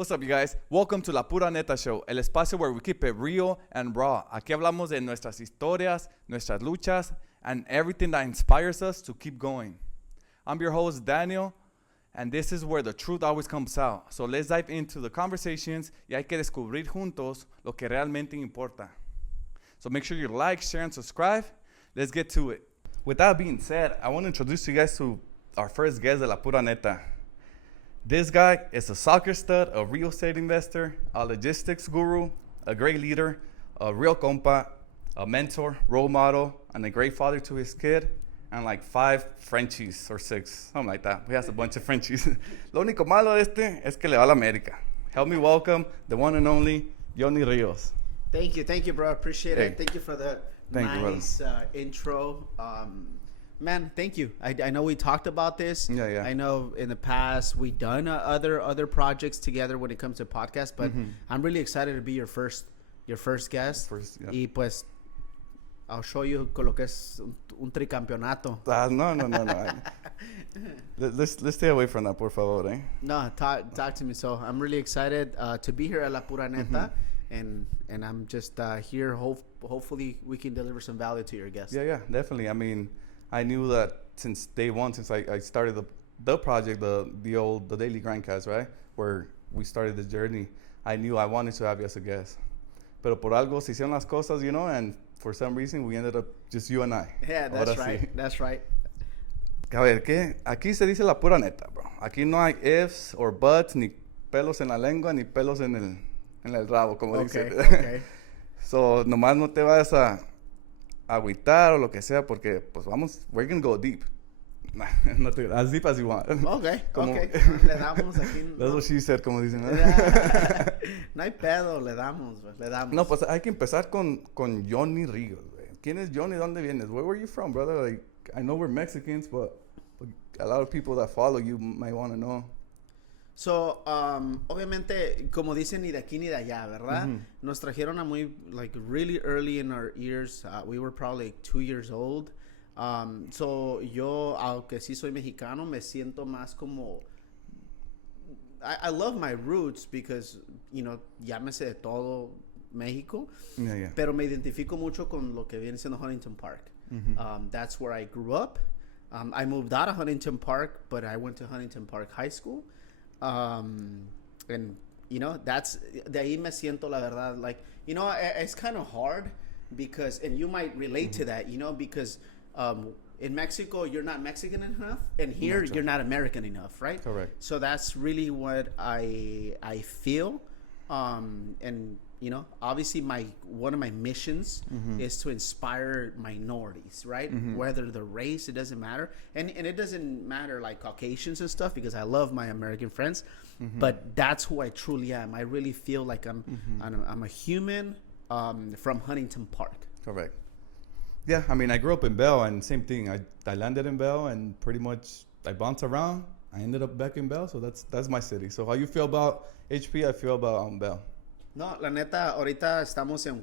What's up, you guys? Welcome to La Pura Neta Show, el espacio where we keep it real and raw. Aquí hablamos de nuestras historias, nuestras luchas, and everything that inspires us to keep going. I'm your host, Daniel, and this is where the truth always comes out. So let's dive into the conversations y hay que descubrir juntos lo que realmente importa. So make sure you like, share, and subscribe. Let's get to it. With that being said, I want to introduce you guys to our first guest de La Pura Neta. This guy is a soccer stud, a real estate investor, a logistics guru, a great leader, a real compa, a mentor, role model, and a great father to his kid, and like 5 Frenchies or 6, something like that. He has a bunch of Frenchies. Lo único malo de este es que le va a la América. Help me welcome the one and only Yoni Rios. Thank you, bro. Appreciate it. Thank you for the nice intro. Man, thank you. I know we talked about this. Yeah. I know in the past we've done other projects together when it comes to podcasts, but I'm really excited to be your first guest. Y pues I'll show you con lo que es un tricampeonato. No. Let's stay away from that, por favor, eh? No, talk to me. So I'm really excited to be here at La Pura Neta, and I'm just here. Hopefully we can deliver some value to your guests. Yeah, definitely. I mean, I knew that since day one, since I started the project, the Daily Grindcast, right, where we started the journey, I knew I wanted to have you as a guest. Pero por algo se hicieron las cosas, you know, and for some reason we ended up just you and I. Yeah, that's right. That's right. A ver, ¿qué? Aquí se dice la pura neta, bro. Aquí no hay ifs or buts, ni pelos en la lengua, ni pelos en el rabo, como dice. Okay. So, nomás no te vas a agüitar o lo que sea, porque pues we're gonna go deep. As deep as you want. Okay. Le damos aquí. That's what she said, como dicen. No hay pedo, le damos. No, pues hay que empezar con Yoni Rios, güey. ¿Quién es Yoni? ¿Dónde vienes? Where were you from, brother? Like, I know we're Mexicans, but a lot of people that follow you might want to know. So, obviamente, como dicen, ni de aquí ni de allá, ¿verdad? Nos trajeron a muy, like, really early in our years. We were probably like 2 years old. So, yo, aunque sí soy mexicano, me siento más como... I love my roots because, you know, llámese de todo México. Yeah. Pero me identifico mucho con lo que viene siendo Huntington Park. That's where I grew up. I moved out of Huntington Park, but I went to Huntington Park High School. And you know, de ahí me siento, la verdad, like, you know, it's kind of hard because, and you might relate to that, you know, because in Mexico you're not Mexican enough, and here you're not American enough, right? Correct. So that's really what I feel. And you know, obviously one of my missions is to inspire minorities, right? Whether the race, it doesn't matter. And it doesn't matter like Caucasians and stuff, because I love my American friends, but that's who I truly am. I really feel like I'm a human from Huntington Park. Correct. Yeah, I mean, I grew up in Bell, and same thing. I landed in Bell, and pretty much I bounced around. I ended up back in Bell, so that's my city. So how you feel about HP? I feel about Bell. No, la neta, ahorita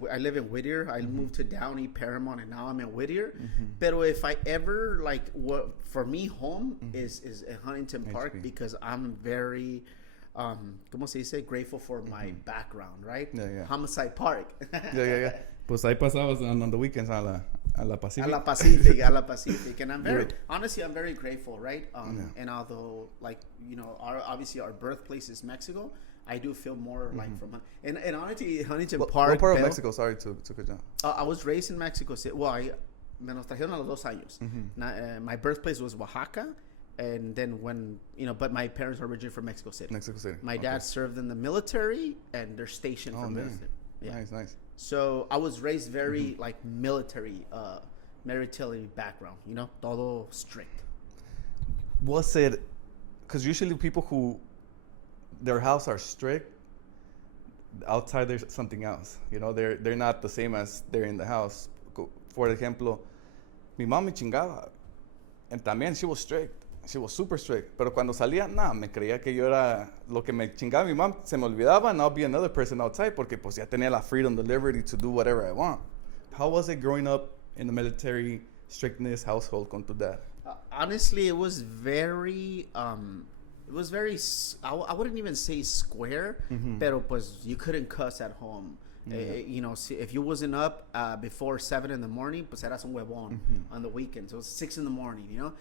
I live in Whittier. I moved to Downey, Paramount, and now I'm in Whittier. Pero if I ever, like, for me, home is Huntington Park, because I'm very, ¿cómo se dice? Grateful for my background, right? Yeah. Homicide Park. Yeah. Pues ahí pasabas on the weekends a la Pacific. A la Pacific. And I'm very grateful, right? And although, like, you know, obviously our birthplace is Mexico, I do feel more like from... And honestly, Huntington Park... What part of Mexico? Sorry to cut down. I was raised in Mexico City. Well, me nos trajeron a los 2 años. My birthplace was Oaxaca. And then when, you know, but my parents are originally from Mexico City. My dad served in the military, and they're stationed from military. Yeah. Nice. So I was raised very like military background, you know, todo strict. Was it, because usually people who their house are strict, outside there's something else, you know, they're not the same as they're in the house. For ejemplo, mi mamá me chingaba, and también she was strict. She was super strict. Pero cuando salía, me creía que yo era lo que me chingaba mi mom. Se me olvidaba, and I'll be another person outside, porque pues ya tenía la freedom, the liberty to do whatever I want. How was it growing up in the military strictness household con tu dad? Honestly, it was very It was very, I wouldn't even say square, pero pues you couldn't cuss at home. You know, if you wasn't up before 7 in the morning, pues eras un huevón on the weekends. So it was 6 in the morning, you know.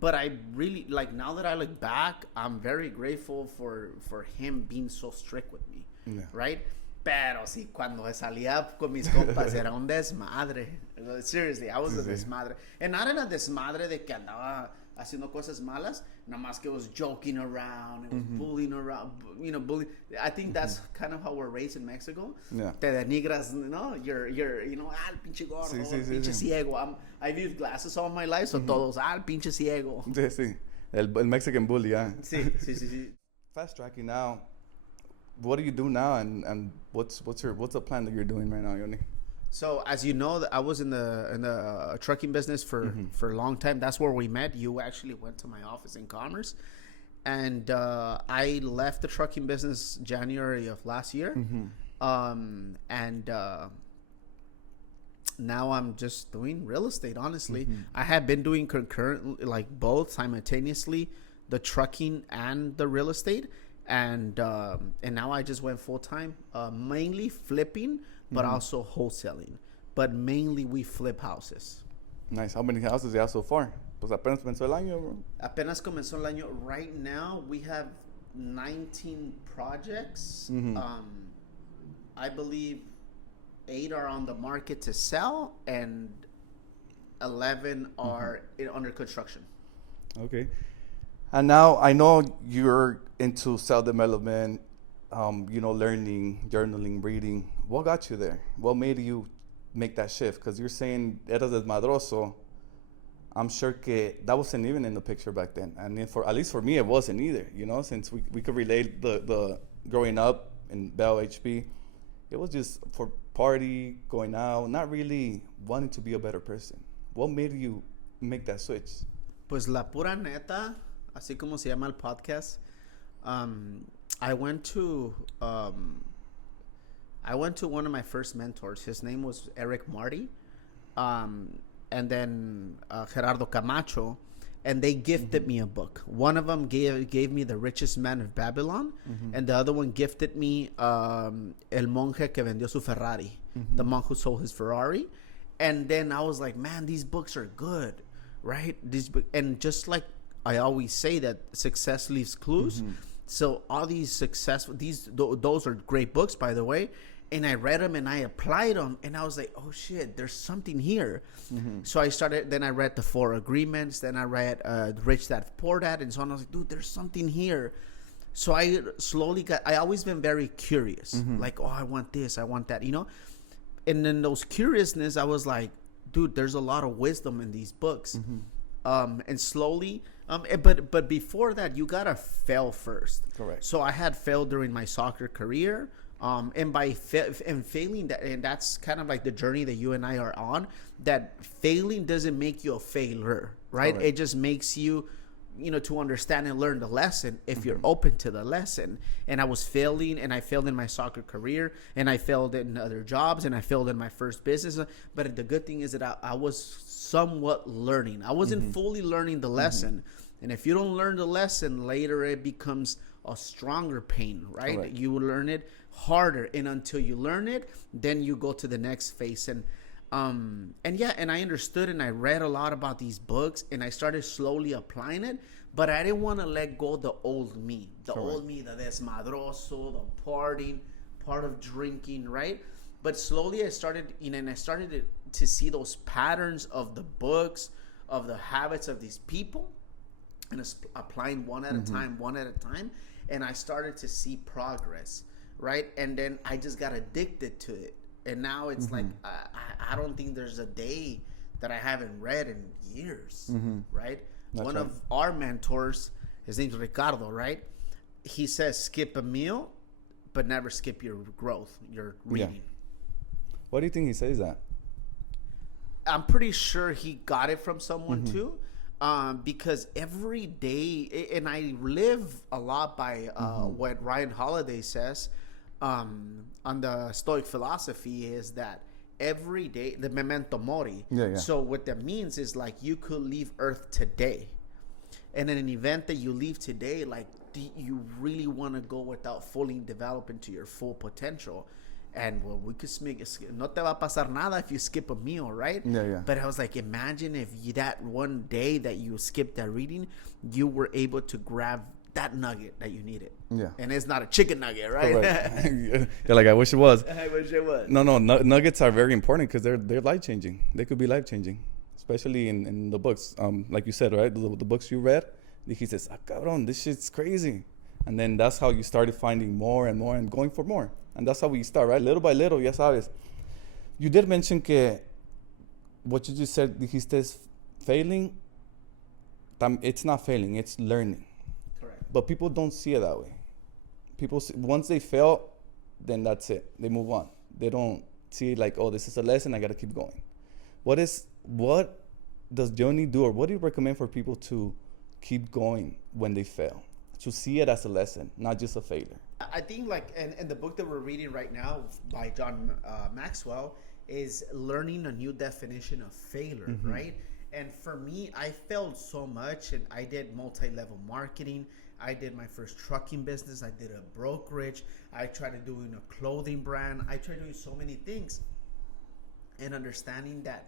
But I really, like, now that I look back, I'm very grateful for him being so strict with me, right? Pero sí, cuando salía con mis compas era un desmadre. Seriously, I was a desmadre. And not in a desmadre de que andaba haciendo cosas malas, nada más que was joking around, it was bullying around, you know, bullying. I think that's kind of how we're raised in Mexico. Yeah. Te denigras, no, you're, you know, el pinche gordo, pinche ciego. I've used glasses all my life, so todos, el pinche ciego. Sí, sí. El Mexican bully, yeah. Sí. Fast tracking now. What do you do now, and what's the plan that you're doing right now, Yoni? So as you know, I was in the trucking business for a long time. That's where we met. You actually went to my office in Commerce, and I left the trucking business January of last year, and now I'm just doing real estate. Honestly, I have been doing concurrently, like both simultaneously, the trucking and the real estate, and now I just went full time, mainly flipping. But also wholesaling. But mainly we flip houses. Nice. How many houses you have so far? Pues apenas comenzó el año, bro. Apenas comenzó el año. Right now we have 19 projects. I believe 8 are on the market to sell and 11 are under construction. Okay. And now I know you're into self-development, you know, learning, journaling, reading. What got you there? What made you make that shift? Because you're saying eras desmadroso. I'm sure que that wasn't even in the picture back then. And at least for me, it wasn't either. You know, since we could relate the growing up in Bell HP, it was just for party, going out, not really wanting to be a better person. What made you make that switch? Pues la pura neta, así como se llama el podcast. I went to one of my first mentors. His name was Eric Marty, and then Gerardo Camacho, and they gifted me a book. One of them gave me The Richest Man of Babylon, and the other one gifted me El Monje que vendió su Ferrari, the monk who sold his Ferrari. And then I was like, man, these books are good, right? And just like I always say that success leaves clues. So all these those are great books, by the way. And I read them and I applied them, and I was like, oh shit, there's something here. So then I read the 4 Agreements, then I read Rich Dad Poor Dad, and so on. I was like, dude, there's something here. So I always been very curious, like, oh, I want this, I want that, you know? And then those curiousness, I was like, dude, there's a lot of wisdom in these books. And slowly, but before that, you gotta fail first. Correct. So I had failed during my soccer career, and by failing, and that's kind of like the journey that you and I are on. That failing doesn't make you a failure, right? Correct. It just makes you, you know, to understand and learn the lesson if you're open to the lesson. And I was failing, and I failed in my soccer career, and I failed in other jobs, and I failed in my first business. But the good thing is that I was somewhat learning. I wasn't fully learning the lesson. And if you don't learn the lesson, later it becomes a stronger pain, right? Correct. You will learn it harder, and until you learn it, then you go to the next phase. And I understood, and I read a lot about these books, and I started slowly applying it, but I didn't want to let go of the old me, old me, the desmadroso, the partying, part of drinking, right? But slowly I started, and I started to see those patterns of the books, of the habits of these people, and applying one at a time, and I started to see progress, right? And then I just got addicted to it. And now it's like, I don't think there's a day that I haven't read in years, right? One of our mentors, his name's Ricardo, right? He says, skip a meal, but never skip your growth, your reading. Yeah. Why do you think he says that? I'm pretty sure he got it from someone too. Because every day, and I live a lot by what Ryan Holiday says, on the Stoic philosophy, is that every day, the memento mori. So what that means is, like, you could leave Earth today, and in an event that you leave today, like, do you really want to go without fully developing to your full potential? And well, we could no te va a pasar nada if you skip a meal, right? Yeah. But I was like, imagine if that one day that you skipped that reading, you were able to grab that nugget that you needed. Yeah. And it's not a chicken nugget, right? You're like, I wish it was. I wish it was. No, nuggets are very important because they're life-changing. They could be life-changing, especially in the books. Like you said, right? The books you read, he says, cabrón, this shit's crazy. And then that's how you started finding more and more and going for more. And that's how we start, right? Little by little, ya sabes. You did mention que what you just said, dijiste es failing. It's not failing, it's learning. Correct. But people don't see it that way. People once they fail, then that's it. They move on. They don't see it like, oh, this is a lesson, I got to keep going. What does Yoni do, or what do you recommend for people to keep going when they fail? To see it as a lesson, not just a failure. I think like in the book that we're reading right now by John Maxwell is learning a new definition of failure, right? And for me, I failed so much, and I did multi-level marketing. I did my first trucking business. I did a brokerage. I tried doing a clothing brand. I tried doing so many things, and understanding that,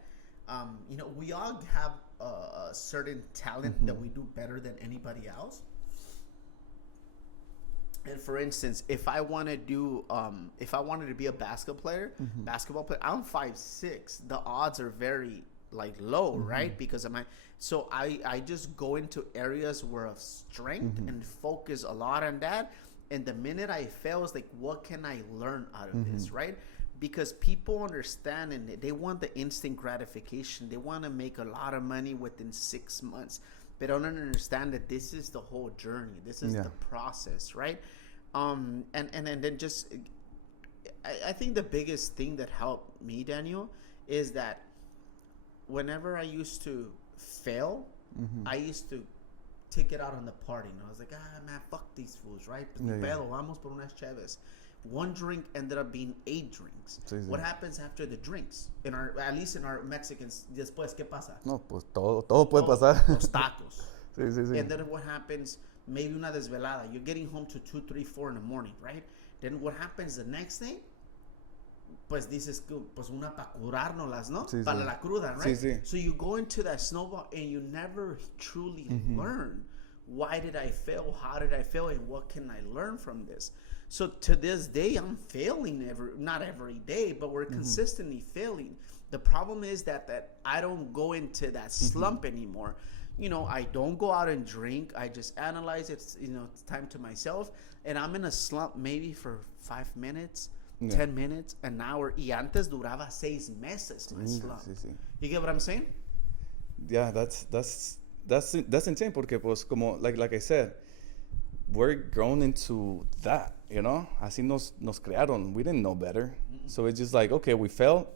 we all have a certain talent that we do better than anybody else. And for instance, if I want to if I wanted to be a basketball player, I'm 5'6". The odds are very low, right? Because so I just go into areas where of strength and focus a lot on that. And the minute I fail, it's like, what can I learn out of this, right? Because people understand and they want the instant gratification. They want to make a lot of money within 6 months. They don't understand that this is the whole journey. This is the process, right? And then just, I think the biggest thing that helped me, Daniel, is that whenever I used to fail, I used to take it out on the party. And I was like, man, fuck these fools, right? Vamos por unas cheves. One drink ended up being 8 drinks. Sí. What happens after the drinks? At least in our Mexicans, después, ¿qué pasa? No, pues todo puede pasar. Los tacos. Sí. And then what happens? Maybe una desvelada. You're getting home to 2, 3, 4 in the morning, right? Then what happens the next day? Pues dices, pues una para curárnoslas, ¿no? Sí, para la cruda, right? Sí. So you go into that snowball and you never truly learn. Why did I fail? How did I fail? And what can I learn from this? So to this day, I'm failing not every day, but we're consistently failing. The problem is that I don't go into that slump anymore. I don't go out and drink. I just analyze it, it's time to myself. And I'm in a slump maybe for 5 minutes, 10 minutes, an hour. Y antes duraba 6 meses my slump. Sí. You get what I'm saying? Yeah, that's insane porque pues como like I said, we're grown into that, Así nos crearon. We didn't know better. So it's just like, okay, we fell.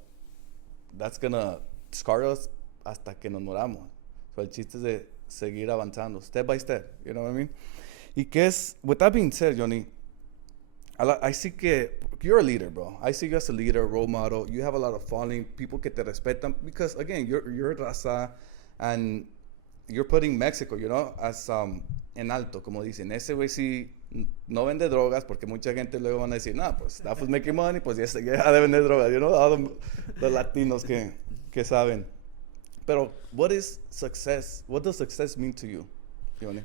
That's gonna scar us hasta que nos moramos. So el chiste es de seguir avanzando, step by step, you know what I mean? Y que es, with that being said, Yoni, I see que you're a leader, bro. I see you as a leader, role model. You have a lot of following, people que te respetan, because again, you're raza, and you're putting Mexico, as en alto, como dicen. Ese güey sí no vende drogas, porque mucha gente luego van a decir, pues that was making money, pues ya de vender drogas, all the Latinos que saben. Pero what is success? What does success mean to you, Yoni?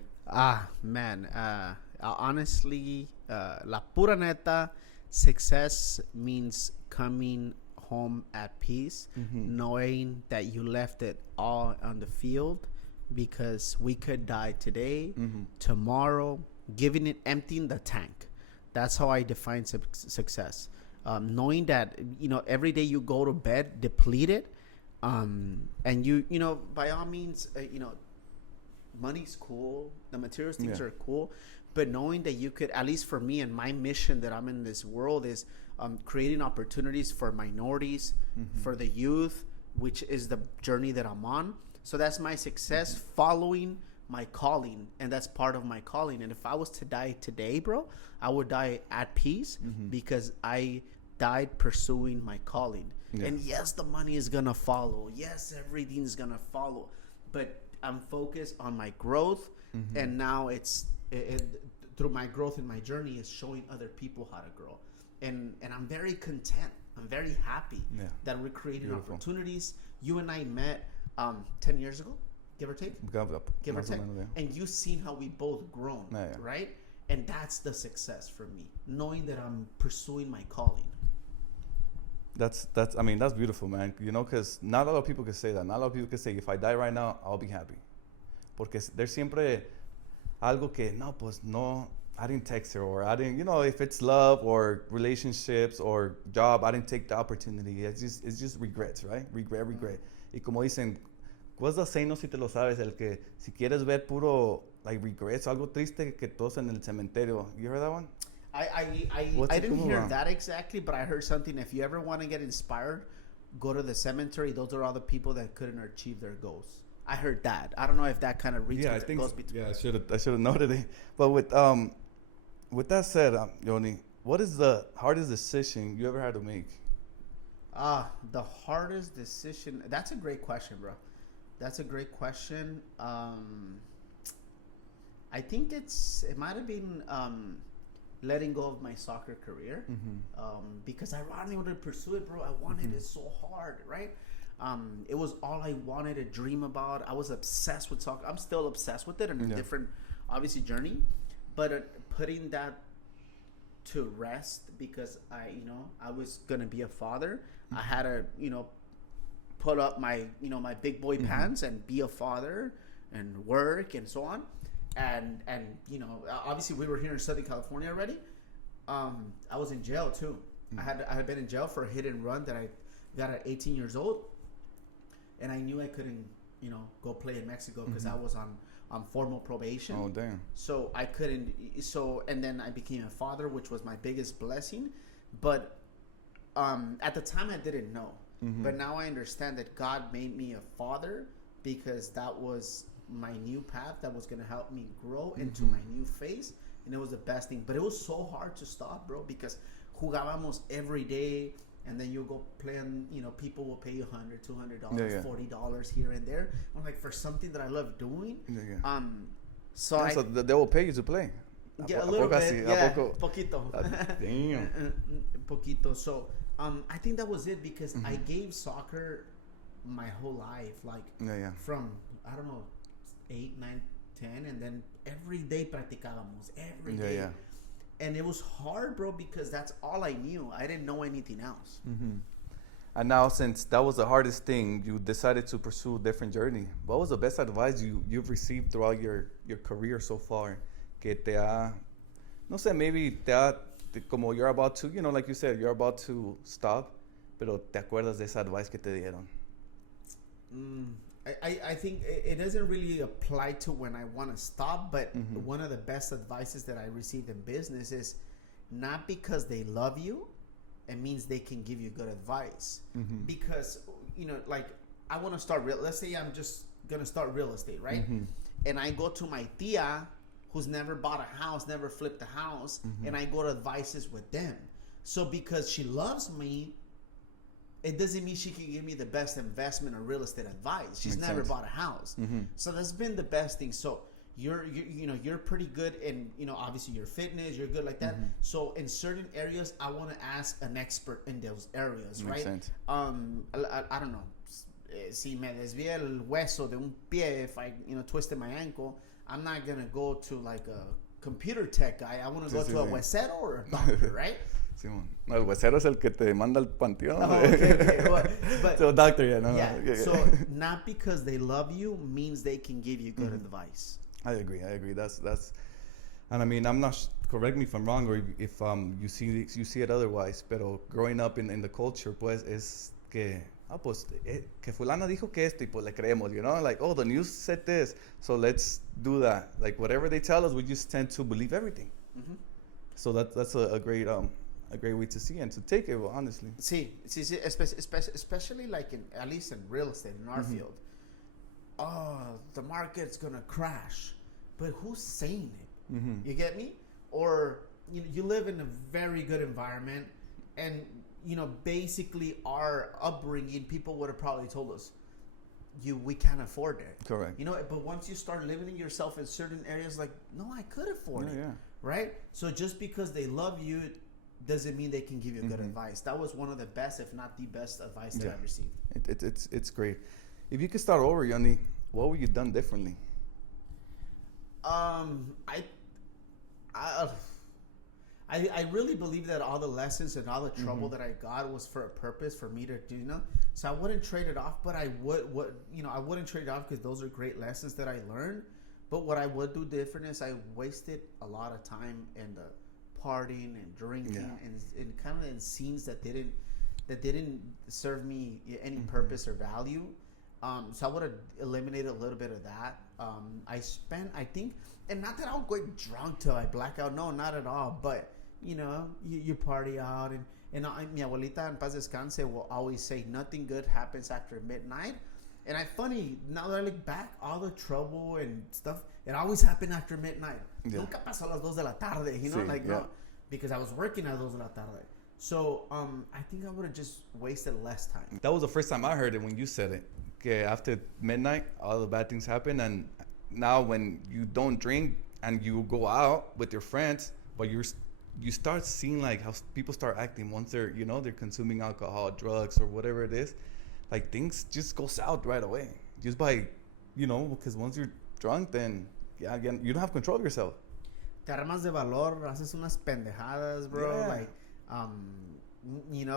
Man, honestly, la pura neta, success means coming home at peace, knowing that you left it all on the field, because we could die today, tomorrow, emptying the tank. That's how I define success. Knowing that, every day you go to bed depleted, and you by all means, money's cool, the material things are cool, but knowing that you could, at least for me and my mission that I'm in this world is creating opportunities for minorities, for the youth, which is the journey that I'm on. So that's my success, following my calling, and that's part of my calling. And if I was to die today, bro, I would die at peace, because I died pursuing my calling. And yes, the money is gonna follow. Yes, everything's gonna follow. But I'm focused on my growth, and now it's through my growth in my journey is showing other people how to grow. And I'm very content. I'm very happy that we're creating opportunities. You and I met 10 years ago, give or take. Give or take. And you've seen how we both grown, right? And that's the success for me, knowing that I'm pursuing my calling. That's beautiful, man. You know, because not a lot of people can say that. Not a lot of people can say, if I die right now, I'll be happy. Porque there's siempre algo que, no, pues no, I didn't text her, or I didn't, you know, if it's love or relationships or job, I didn't take the opportunity. It's just regrets, right? Regret. Y como dicen, what's the saying, no si te lo sabes, el que si quieres ver puro, like, regrets, algo triste que todos en el cementerio. You heard that one? I didn't hear that exactly, but I heard something. If you ever want to get inspired, go to the cemetery. Those are all the people that couldn't achieve their goals. I heard that. I don't know if that kind of reads. Yeah, I think. I should have noted it. But with that said, Yoni, what is the hardest decision you ever had to make? The hardest decision. That's a great question, bro. That's a great question. I think it might have been letting go of my soccer career, because I really wanted to pursue it, bro. I wanted it so hard, right? It was all I wanted to dream about. I was obsessed with soccer. I'm still obsessed with it in a different, obviously, journey. But putting that to rest, because I was gonna be a father. I had to, put up my, my big boy pants and be a father and work and so on. And obviously we were here in Southern California already. I was in jail too. I had been in jail for a hit and run that I got at 18 years old, and I knew I couldn't go play in Mexico because I was on formal probation. Oh, damn. So I couldn't. And then I became a father, which was my biggest blessing. But at the time I didn't know. But now I understand that God made me a father because that was my new path that was going to help me grow into my new phase. And it was the best thing. But it was so hard to stop, bro, because jugábamos every day. And then you go play and, people will pay you $100, $200, $40 here and there. I'm like, for something that I love doing. So they will pay you to play. Yeah, a little bit. Yeah, poquito. Damn. Poquito. So I think that was it, because I gave soccer my whole life. Like from, I don't know, 8, 9, 10. And then every day practicábamos. Every day. Yeah. And it was hard, bro, because that's all I knew. I didn't know anything else. And now, since that was the hardest thing, you decided to pursue a different journey. What was the best advice you've received throughout your career so far? Que te ha, no sé, maybe como you're about to, like you said, you're about to stop, pero te acuerdas de esa advice que te dieron? I think it doesn't really apply to when I want to stop, but one of the best advices that I received in business is not because they love you, it means they can give you good advice. Because, like, I want to start let's say I'm just going to start real estate, right? And I go to my tia who's never bought a house, never flipped a house, and I go to advices with them. So because she loves me, it doesn't mean she can give me the best investment or real estate advice. She's never bought a house. So that's been the best thing. So you're pretty good in, obviously your fitness, you're good like that. So in certain areas, I want to ask an expert in those areas, right? Sense. I don't know. Si me desvía el hueso de un pie, if I, twisted my ankle, I'm not going to go to like a computer tech guy. I want to go to a huesero or a doctor, right? No, el huesero es el que te manda al panteón. But so doctor, So not because they love you means they can give you good advice. I agree. That's, and I mean, I'm not. Correct me if I'm wrong, or if you see it otherwise. Pero growing up in the culture, pues es que pues que fulana dijo que esto y pues le creemos, like, oh, the news said this, so let's do that. Like whatever they tell us, we just tend to believe everything. So that's a great way to see and to take it, honestly. Sí, especially like at least in real estate in our field. Oh, the market's gonna crash, but who's saying it? You get me? Or you live in a very good environment, and basically our upbringing, people would have probably told us, we can't afford it. Correct. But once you start limiting yourself in certain areas, like, no, I could afford it. right? So just because they love you doesn't mean they can give you good advice. That was one of the best, if not the best advice that I've received. It's great. If you could start over, Yoni, what would you done differently? I really believe that all the lessons and all the trouble that I got was for a purpose, for me to do, so I wouldn't trade it off, but I wouldn't trade it off because those are great lessons that I learned. But what I would do different is I wasted a lot of time in the partying and drinking and kind of in scenes that didn't serve me any purpose or value. So I would have eliminated a little bit of that. I think, and not that I'll go drunk till I black out. No, not at all. But, you party out. And mi abuelita, en paz descanse, will always say nothing good happens after midnight. And funny, now that I look back, all the trouble and stuff, it always happened after midnight. Nunca pasó a las 2 de la tarde, no, because I was working at 2 de la tarde. So I think I would have just wasted less time. That was the first time I heard it when you said it. Okay, after midnight, all the bad things happen, and now when you don't drink and you go out with your friends, but you start seeing like how people start acting once they're they're consuming alcohol, drugs, or whatever it is. Like things just go south right away, just by because once you're drunk, then again you don't have control of yourself. Te armas de valor, haces unas pendejadas, bro. Yeah. Like,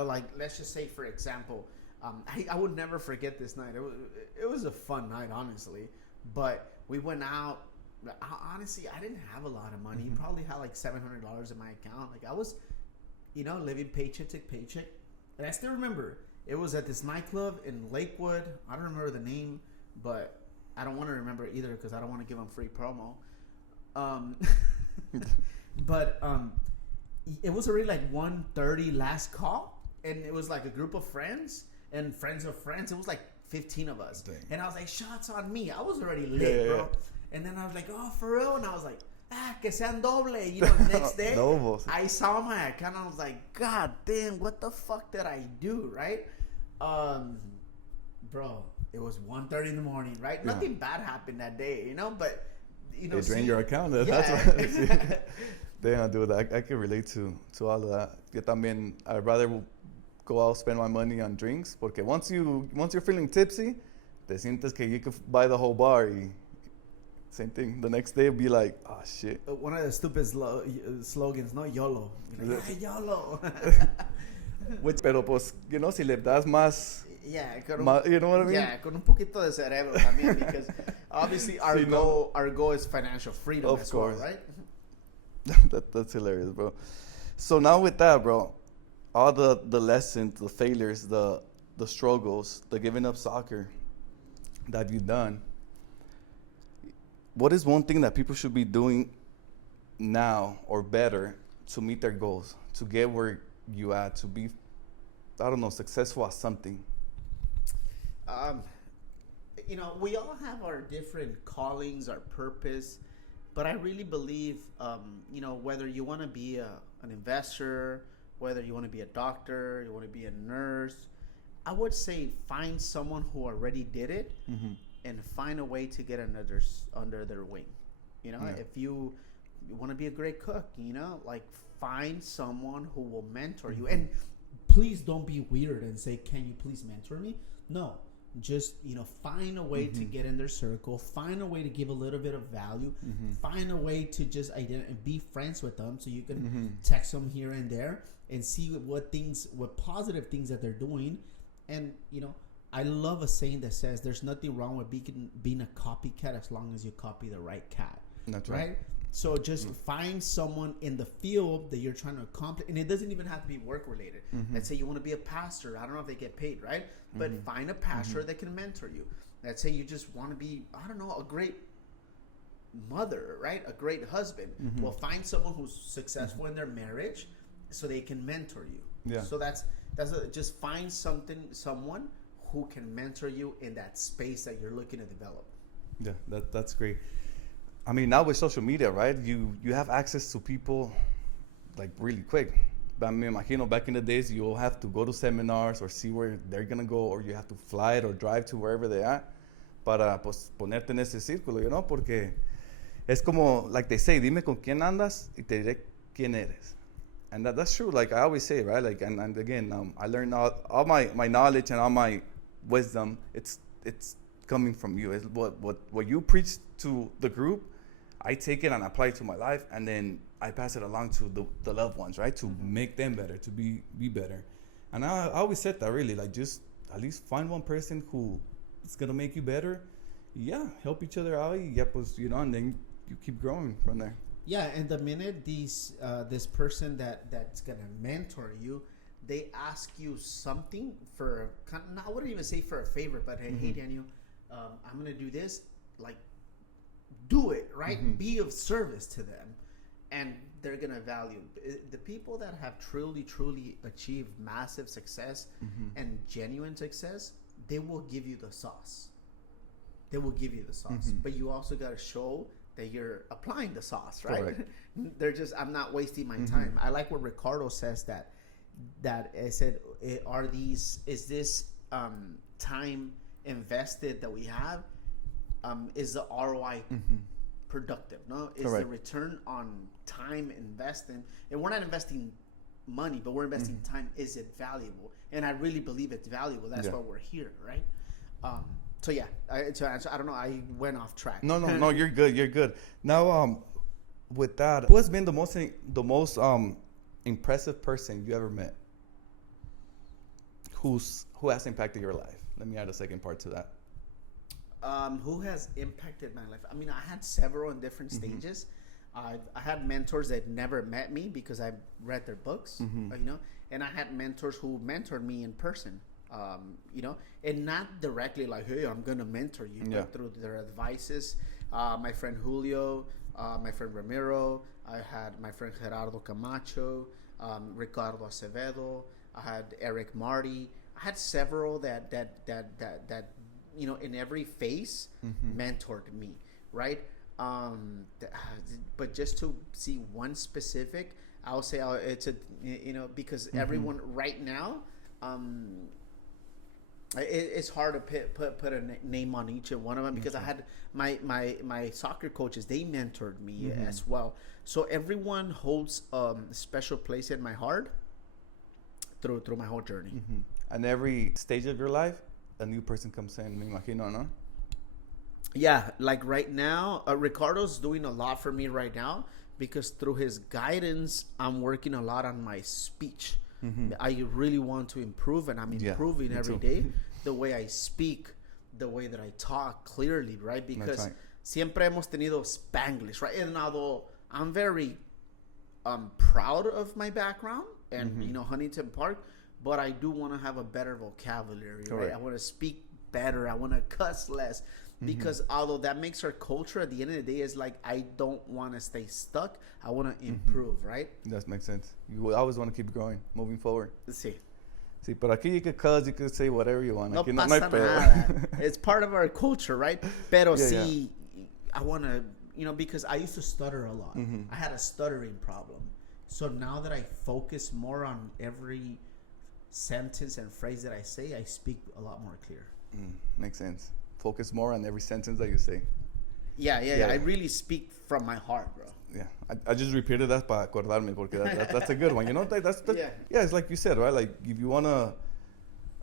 like let's just say, for example, I would never forget this night. It was a fun night, honestly. But we went out. Honestly, I didn't have a lot of money. Probably had like $700 in my account. Like I was, living paycheck to paycheck. And I still remember it was at this nightclub in Lakewood. I don't remember the name, but I don't want to remember it either because I don't want to give them free promo. But it was already like 1:30 last call, and it was like a group of friends and friends of friends. It was like 15 of us. Dang. And I was like, shots on me. I was already lit, bro. And then I was like, oh, for real? And I was like, que sean doble. Next day, I saw my account and I was like, God damn, what the fuck did I do, right? Bro, it was 1:30 in the morning, right? Yeah. Nothing bad happened that day, but, they drained your account. That's what damn, dude, I can relate to all of that. Yo también, I'd rather go out, spend my money on drinks, porque once you're feeling tipsy, te sientes que you could buy the whole bar. Y same thing. The next day, be like, oh shit. One of the stupid slogans, no YOLO. YOLO. Pero pues, si le das más. Yeah, you know what I mean? Yeah, con un poquito de cerebro también, because obviously our goal is financial freedom, of course, right? That's hilarious, bro. So now with that, bro, all the lessons, the failures, the struggles, the giving up soccer that you've done, what is one thing that people should be doing now or better to meet their goals, to get where you at, to be, I don't know, successful at something? We all have our different callings, our purpose, but I really believe, whether you want to be an investor, whether you want to be a doctor, you want to be a nurse, I would say find someone who already did it and find a way to get under their wing. If you want to be a great cook, like find someone who will mentor you. And please don't be weird and say, can you please mentor me? No. Just, find a way to get in their circle, find a way to give a little bit of value, find a way to just be friends with them so you can text them here and there and see what positive things that they're doing. And, I love a saying that says there's nothing wrong with being a copycat as long as you copy the right cat. That's right. So just find someone in the field that you're trying to accomplish, and it doesn't even have to be work related. Let's say you want to be a pastor. I don't know if they get paid, right? But find a pastor that can mentor you. Let's say you just want to be, I don't know, a great mother, right? A great husband. Well, find someone who's successful in their marriage so they can mentor you. Yeah. So just find someone who can mentor you in that space that you're looking to develop. Yeah, that's great. I mean, now with social media, right? You have access to people like really quick. But me imagino back in the days, you'll have to go to seminars or see where they're gonna go, or you have to fly it or drive to wherever they are para pues ponerte en ese círculo, porque Es como, like they say, dime con quién andas y te diré quién eres. And that's true. Like I always say, right? Like, and again, I learned all my knowledge and all my wisdom. It's coming from you. It's what you preach to the group, I take it and apply it to my life, and then I pass it along to the loved ones, right? To make them better, to be better. And I always said that, really, like, just at least find one person who is gonna make you better. Yeah, help each other out. Yeah, pues, and then you keep growing from there. Yeah, and the minute this person that's gonna mentor you, they ask you something for, I wouldn't even say for a favor, but hey Daniel, I'm gonna do this. Like, do it, right? Be of service to them, and they're gonna value the people that have truly achieved massive success and genuine success. They will give you the sauce. But you also gotta show that you're applying the sauce, right? Correct. They're just, I'm not wasting my time. I like what Ricardo says that I said, is this time invested that we have, is the ROI productive? No, is Correct. the return on time invested? And we're not investing money, but we're investing time. Is it valuable? And I really believe it's valuable. That's why we're here, right? So yeah, to answer, I don't know, I went off track. No, you're good. Now, with that, who has been the most impressive person you ever met? Who has impacted your life? Let me add a second part to that. Who has impacted my life? I mean, I had several in different stages. I had mentors that never met me because I read their books, and I had mentors who mentored me in person. And not directly like, hey, I'm gonna mentor you, but through their advices. My friend Julio, my friend Ramiro, I had my friend Gerardo Camacho, Ricardo Acevedo, I had Eric Marty. I had several that in every phase mentored me, right? But just to see one specific, I'll say it's because everyone right now, it's hard to put a name on each and one of them, because I had my soccer coaches, they mentored me as well. So everyone holds a special place in my heart through my whole journey. And every stage of your life, a new person comes in, me imagino, no? Yeah, like right now, Ricardo's doing a lot for me right now, because through his guidance, I'm working a lot on my speech. I really want to improve, and I'm improving every day. The way I speak, the way that I talk clearly, right? Because siempre hemos tenido Spanglish, right? And although I'm very proud of my background and Huntington Park, but I do want to have a better vocabulary, right? I want to speak better. I want to cuss less. Because although that makes our culture, at the end of the day, is like, I don't want to stay stuck. I want to improve, right? That makes sense. You always want to keep growing, moving forward. Sí. Sí, pero aquí you could cuss, you could say whatever you want. No aquí pasa no hay nada. It's part of our culture, right? Pero I want to, because I used to stutter a lot. I had a stuttering problem. So now that I focus more on every sentence and phrase that I say, I speak a lot more clear. Makes sense. Focus more on every sentence that you say. Yeah. I really speak from my heart, bro. Yeah, I just repeated that para acordarme, porque that's a good one. It's like you said, right? Like, if you wanna,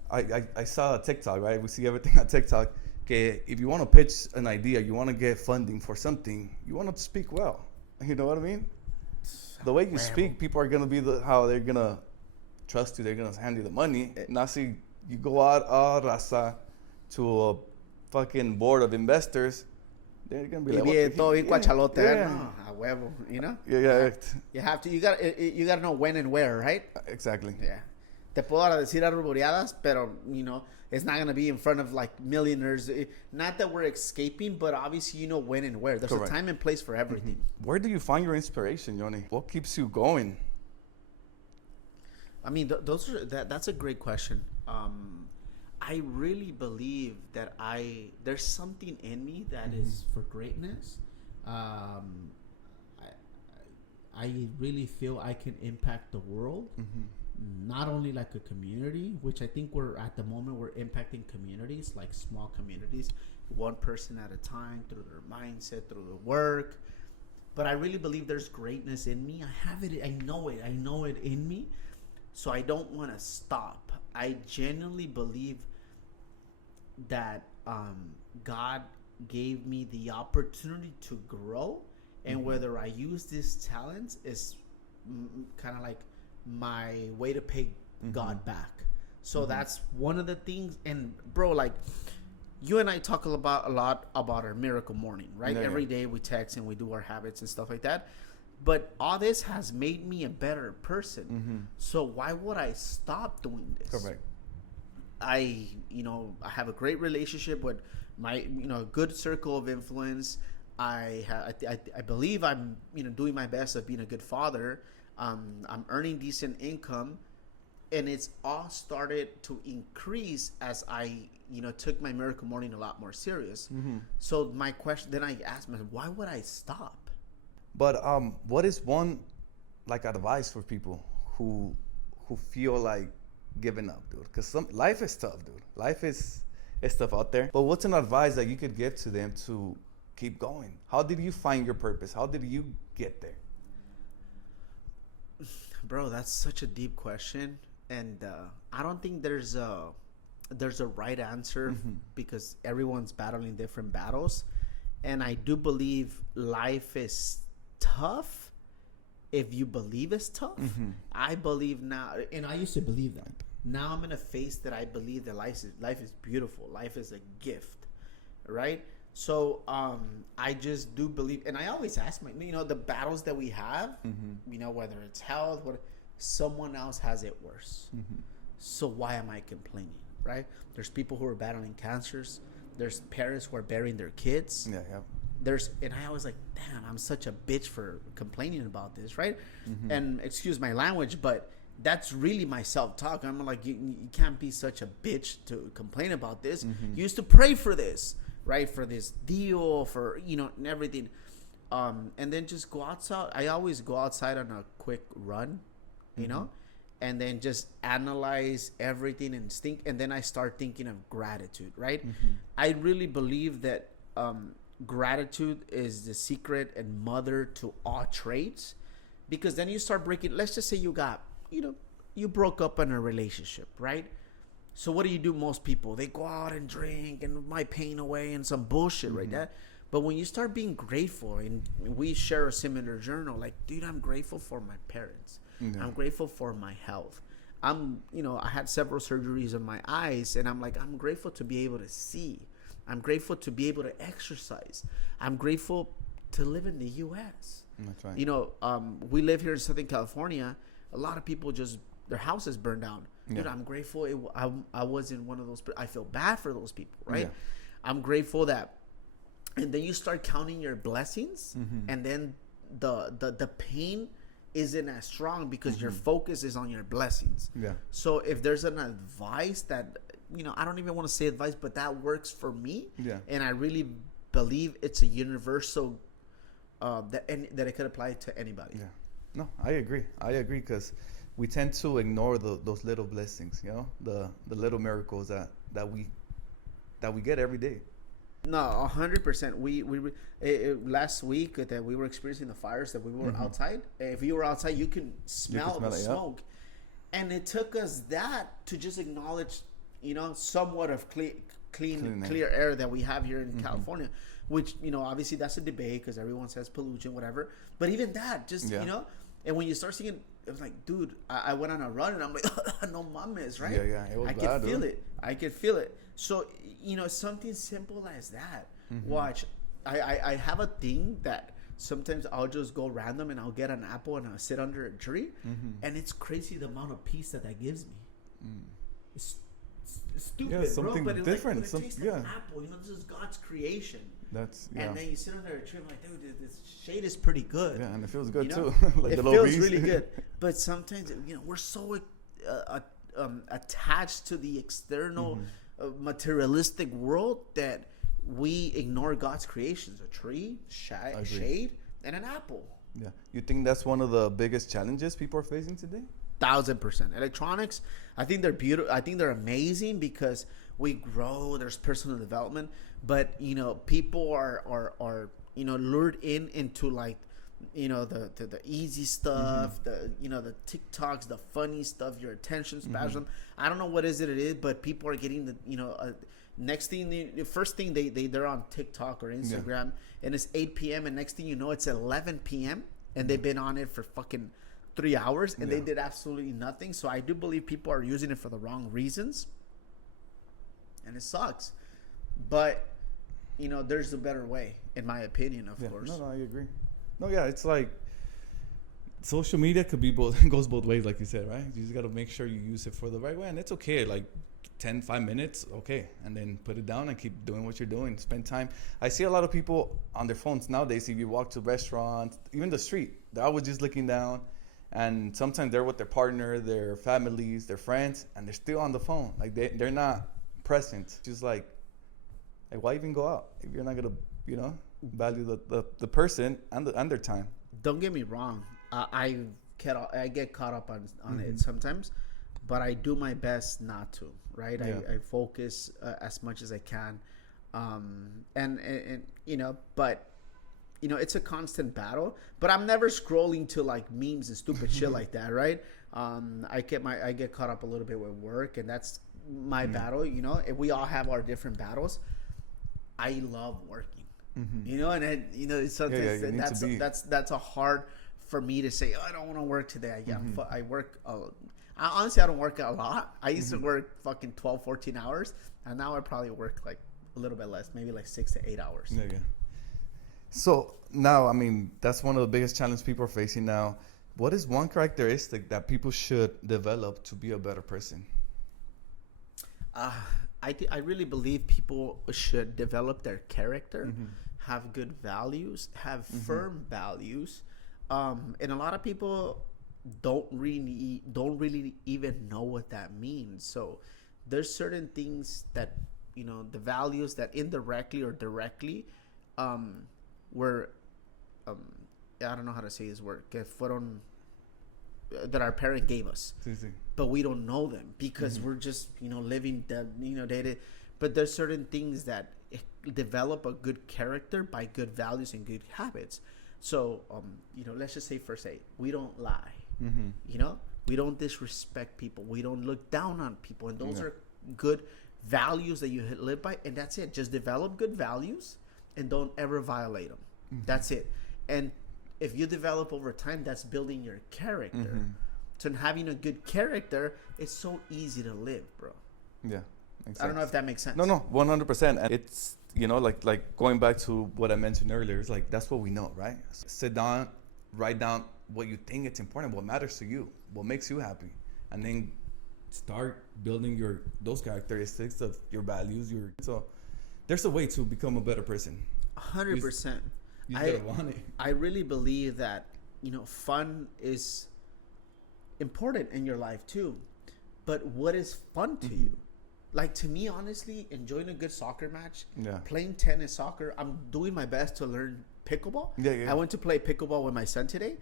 I saw a TikTok, right? We see everything on TikTok. Okay, if you want to pitch an idea, you want to get funding for something, you want to speak well. You know what I mean? The way you speak, people are gonna be how they're gonna trust you. They're gonna hand you the money. Now, see, you go out, raza, to a fucking board of investors, they're gonna be like, todo bien cuachalote, yeah. A huevo, Yeah. You have to, you gotta know when and where, right? Exactly. Yeah. Te puedo decir arboreadas, pero it's not gonna be in front of like millionaires. Not that we're escaping, but obviously you know when and where. There's a time and place for everything. Where do you find your inspiration, Yoni? What keeps you going? I mean, that's a great question. I really believe that there's something in me that is for greatness. I really feel I can impact the world, not only like a community, which I think we're impacting communities, like small communities, one person at a time, through their mindset, through the work, But I really believe there's greatness in me. I have it. I know it in me. So I don't want to stop. I genuinely believe that God gave me the opportunity to grow, and whether I use these talents is kind of like my way to pay God back. So that's one of the things. And bro, like, you and I talk a lot about our miracle morning, right? Every day we text and we do our habits and stuff like that. But all this has made me a better person. So why would I stop doing this? Correct. I have a great relationship with my, good circle of influence. I believe I'm, doing my best of being a good father. I'm earning decent income, and it's all started to increase as I, took my miracle morning a lot more serious. So my question, then I asked myself, why would I stop? But what is one like advice for people who feel like giving up, dude? Because life is tough, dude. Life is tough out there. But what's an advice that you could give to them to keep going? How did you find your purpose? How did you get there? Bro, that's such a deep question, and I don't think there's a right answer because everyone's battling different battles, and I do believe life is tough if you believe it's tough. I believe now, and I used to believe that. Now I'm in a phase that I believe that life is beautiful. Life is a gift, right? So I just do believe, and I always ask the battles that we have, whether it's health, someone else has it worse. So why am I complaining, right? There's people who are battling cancers. There's parents who are burying their kids. And I always like, damn, I'm such a bitch for complaining about this, right? And excuse my language, but that's really my self-talk. I'm like, you can't be such a bitch to complain about this. You used to pray for this, right? For this deal, for, and everything. And then just go outside. I always go outside on a quick run, and then just analyze everything and think. And then I start thinking of gratitude, right? I really believe that gratitude is the secret and mother to all traits, because then you start breaking. Let's just say you got, you broke up in a relationship, right? So what do? Most people, they go out and drink and my pain away and some bullshit like that. But when you start being grateful, and we share a similar journal, like, dude, I'm grateful for my parents. I'm grateful for my health. I had several surgeries on my eyes, and I'm like, I'm grateful to be able to see. I'm grateful to be able to exercise. I'm grateful to live in the U.S. That's right. We live here in Southern California. A lot of people their houses burned down. Dude, I'm grateful I wasn't one of those. I feel bad for those people, right? I'm grateful that, and then you start counting your blessings, and then the pain isn't as strong because your focus is on your blessings. So if there's an advice that, I don't even want to say advice, but that works for me. And I really believe it's a universal that it could apply to anybody. No, I agree because we tend to ignore those little blessings, the little miracles that we get every day. No, 100%. We last week that we were experiencing the fires, that we were outside. If you were outside, you can smell the smoke, and it took us that to just acknowledge, somewhat of clear air that we have here in California. Which, obviously that's a debate because everyone says pollution, whatever. But even that, just and when you start seeing, it was like, dude, I went on a run and I'm like, no mames, right? It was I bad, could feel it. I could feel it. So, something simple as that. Watch, I have a thing that sometimes I'll just go random and I'll get an apple and I'll sit under a tree. And it's crazy the amount of peace that gives me. It's stupid, something bro, but different. It tastes like an apple. This is God's creation. And then you sit under a tree, I'm like, dude, this shade is pretty good. And it feels good too. Like it feels really good. But sometimes, we're so attached to the external materialistic world that we ignore God's creations: a tree, shade, and an apple. You think that's one of the biggest challenges people are facing today? 1,000%. Electronics, I think they're beautiful. I think they're amazing because we grow. There's personal development, but people are lured into like the easy stuff, the TikToks, the funny stuff, your attention spasm. I don't know what it is, but people are getting next thing, the first thing they're on TikTok or Instagram, and it's 8 p.m. and next thing you know, it's 11 p.m. and they've been on it for fucking 3 hours and they did absolutely nothing. So I do believe people are using it for the wrong reasons, and it sucks. But there's a better way, in my opinion, of course. No, I agree. No, yeah, it's like social media could be both, goes both ways, like you said, right? You just got to make sure you use it for the right way, and it's okay. Like 5 minutes, okay, and then put it down and keep doing what you're doing. Spend time. I see a lot of people on their phones nowadays. If you walk to restaurants, even the street, they're always just looking down, and sometimes they're with their partner, their families, their friends, and they're still on the phone. Like they're not present. Just like why even go out if you're not gonna, value the person and their time. Don't get me wrong. I get caught up on it sometimes, but I do my best not to. Right. Yeah. I focus as much as I can, but it's a constant battle. But I'm never scrolling to like memes and stupid shit like that. Right. I get caught up a little bit with work, and that's my battle. And we all have our different battles. I love working. And sometimes that's a hard for me to say. Oh, I don't want to work today. I work. Honestly, I don't work a lot. I used to work fucking 12, 14 hours, and now I probably work like a little bit less, maybe like 6 to 8 hours. Yeah. So now, I mean, that's one of the biggest challenges people are facing now. What is one characteristic that people should develop to be a better person? I really believe people should develop their character, have good values, have firm values, and a lot of people don't really even know what that means. So there's certain things that the values that indirectly or directly were I don't know how to say this word, that our parent gave us, but we don't know them because we're just living the day. But there's certain things that develop a good character by good values and good habits. So let's just say first aid, we don't lie. We don't disrespect people, we don't look down on people, and those are good values that you live by, and that's it. Just develop good values and don't ever violate them. That's it. And if you develop over time, that's building your character. So having a good character, it's so easy to live, bro. Yeah, exactly. I don't know if that makes sense. No, 100%. And it's like going back to what I mentioned earlier, it's like that's what we know, right? Sit down, write down what you think it's important, what matters to you, what makes you happy, and then start building those characteristics of your values. So there's a way to become a better person. 100%. You gotta want it. I really believe that fun is important in your life too, but what is fun to you? Like, to me, honestly, enjoying a good soccer match, playing tennis, soccer. I'm doing my best to learn pickleball. I went to play pickleball with my son today,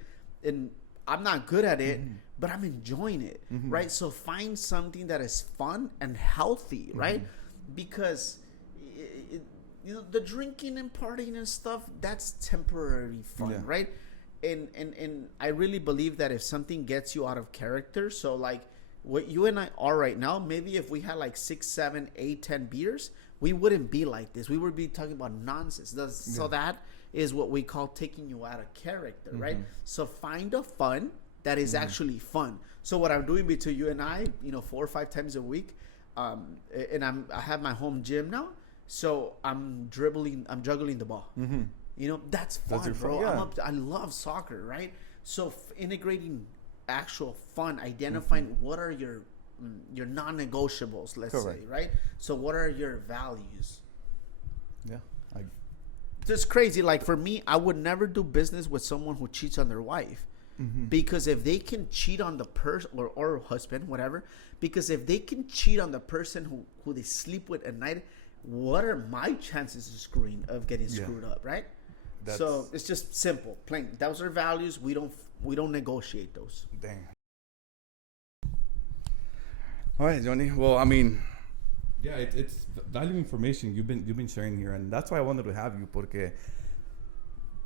and I'm not good at it, but I'm enjoying it, right? So find something that is fun and healthy, right? Because the drinking and partying and stuff, that's temporary fun, right? And I really believe that if something gets you out of character, so like what you and I are right now, maybe if we had like 6, 7, 8, 10 beers, we wouldn't be like this. We would be talking about nonsense. So that is what we call taking you out of character, right? So find a fun that is actually fun. So what I'm doing between you and I, 4 or 5 times a week, and I have my home gym now. So I'm juggling the ball. That's fun, bro. Yeah. I love soccer, right? So integrating actual fun, identifying what are your non-negotiables, let's say, right? So what are your values? Yeah. It's crazy. Like for me, I would never do business with someone who cheats on their wife. Because if they can cheat on the person or husband, whatever, because if they can cheat on the person who they sleep with at night, what are my chances of getting screwed up, right? So it's just simple, plain. Those are values. We don't negotiate those. Dang. All right, Yoni. Well, I mean, yeah, it's valuable information you've been sharing here, and that's why I wanted to have you, porque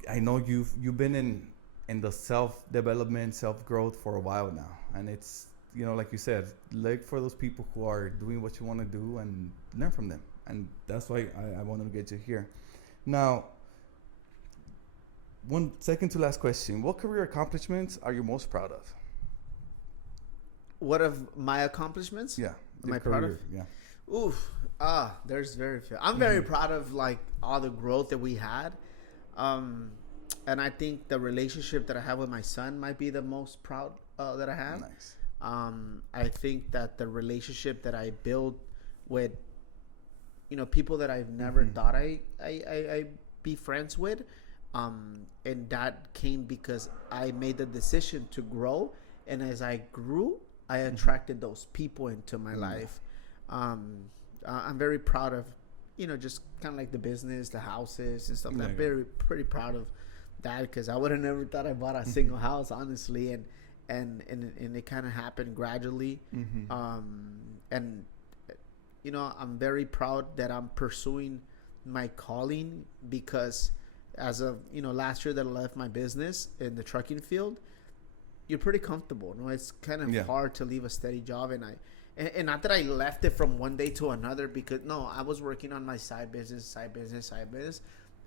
I know you've been in in the self-development, self-growth for a while now. And it's, you know, like you said, look for those people who are doing what you want to do and learn from them. And that's why I wanted to get you here. Now, one second to last question. What career accomplishments are you most proud of? What of my accomplishments? Yeah. Am I proud of? Yeah. Oof. There's very few. I'm very proud of like all the growth that we had. And I think the relationship that I have with my son might be the most proud that I have. Nice. I think that the relationship that I built with, you know, people that I've never thought I be friends with, and that came because I made the decision to grow, and as I grew, I attracted those people into my life. I'm very proud of, you know, just kind of like the business, the houses and stuff. I'm pretty proud of that, because I would have never thought I bought a single house, honestly, and it kind of happened gradually. And you know, I'm very proud that I'm pursuing my calling, because as of, you know, last year that I left my business in the trucking field, you're pretty comfortable. You know, it's kind of hard to leave a steady job, and not that I left it from one day to another, because no, I was working on my side business,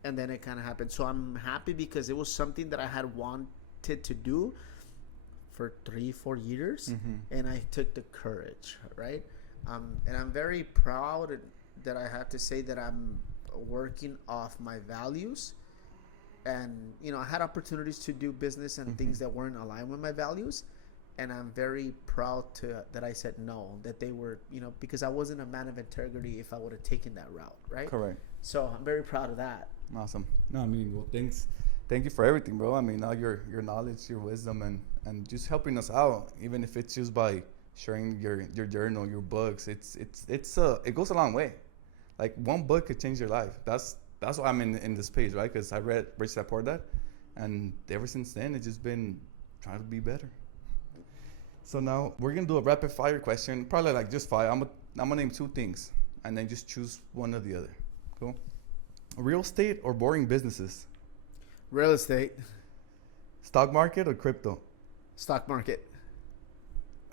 and then it kind of happened. So I'm happy, because it was something that I had wanted to do for 3-4 years, and I took the courage, right? And I'm very proud that I have to say that I'm working off my values. And, you know, I had opportunities to do business and things that weren't aligned with my values. And I'm very proud that I said no, that they were, you know, because I wasn't a man of integrity if I would have taken that route, right? Correct. So I'm very proud of that. Awesome. No, I mean, well, thank you for everything, bro. I mean, all your knowledge, your wisdom, and just helping us out, even if it's just by sharing your journal, your books. It goes a long way. Like, one book could change your life. That's why I'm in this page, right? Because I read Rich Dad Poor Dad, and ever since then, it's just been trying to be better. So now we're gonna do a rapid fire question, probably like just 5. I'm gonna name 2 things, and then just choose one or the other. Cool. Real estate or boring businesses? Real estate. Stock market or crypto? Stock market.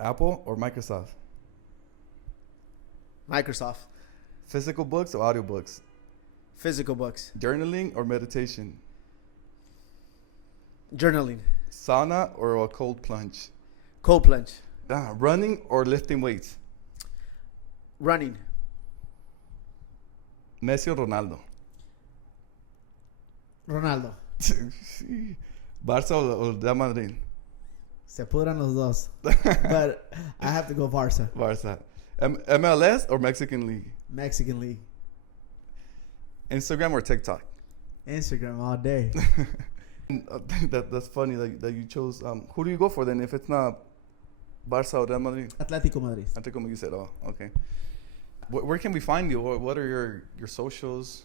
Apple or Microsoft? Microsoft. Physical books or audiobooks? Physical books. Journaling or meditation? Journaling. Sauna or a cold plunge? Cold plunge. Running or lifting weights? Running. Messi or Ronaldo? Ronaldo. Barça o Real Madrid? Se pudran los dos. But I have to go Barça. Barça. MLS or Mexican League? Mexican League. Instagram or TikTok? Instagram all day. That's funny that you chose. Who do you go for then if it's not Barça or Real Madrid? Atlético Madrid. Atlético Madrid, you said. Oh, okay. Where can we find you? What are your socials?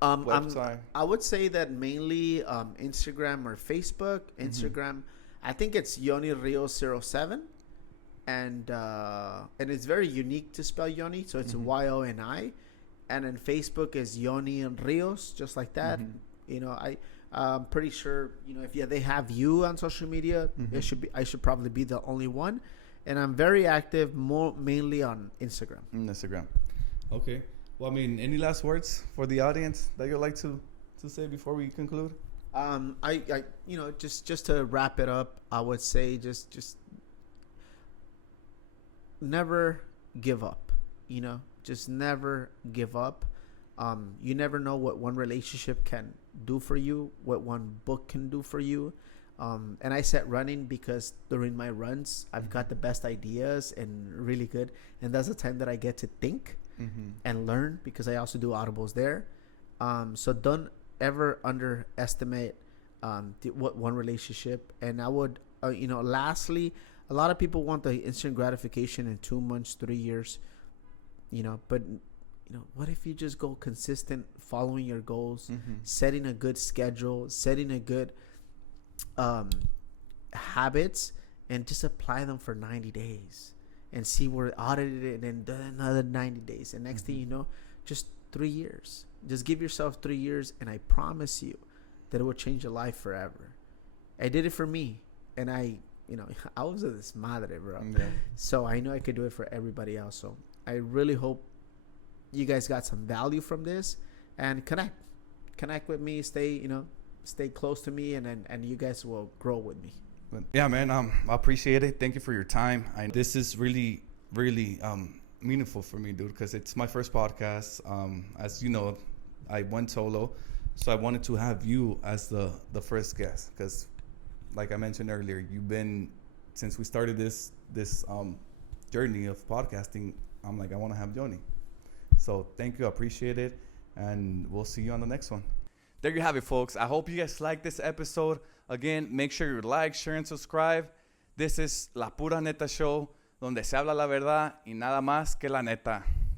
Website? I would say that mainly Instagram or Facebook. Instagram, I think it's Yoni Rios 07, and it's very unique to spell Yoni, so it's YONI, and then Facebook is Yoni and Rios, just like that. You know, I'm pretty sure, you know, if they have you on social media, I should probably be the only one, and I'm very active mainly on Instagram. Instagram. Okay. Well, I mean, any last words for the audience that you'd like to say before we conclude? I you know, just to wrap it up, I would say just never give up. You know, just never give up. You never know what one relationship can do for you, what one book can do for you. And I said running because during my runs, I've got the best ideas and really good. And that's the time that I get to think and learn, because I also do audibles there. So don't ever underestimate what one relationship. And I would, you know, lastly, a lot of people want the instant gratification in 2 months, 3 years, you know, but you know, what if you just go consistent, following your goals, setting a good schedule, setting a good habits, and just apply them for 90 days and see where audited it, and then another 90 days. And next thing you know, just 3 years. Just give yourself 3 years, and I promise you that it will change your life forever. I did it for me, and I was a desmadre, bro. Yeah. So I know I could do it for everybody else. So I really hope you guys got some value from this, and connect with me. Stay close to me, and you guys will grow with me. But yeah, man, I appreciate it. Thank you for your time. This is really, really meaningful for me, dude, because it's my first podcast. As you know, I went solo, so I wanted to have you as the first guest, because like I mentioned earlier, you've been, since we started this journey of podcasting, I'm like, I want to have Yoni. So thank you, I appreciate it, and we'll see you on the next one. There you have it, folks. I hope you guys liked this episode. Again, make sure you like, share, and subscribe. This is La Pura Neta Show, donde se habla la verdad y nada más que la neta.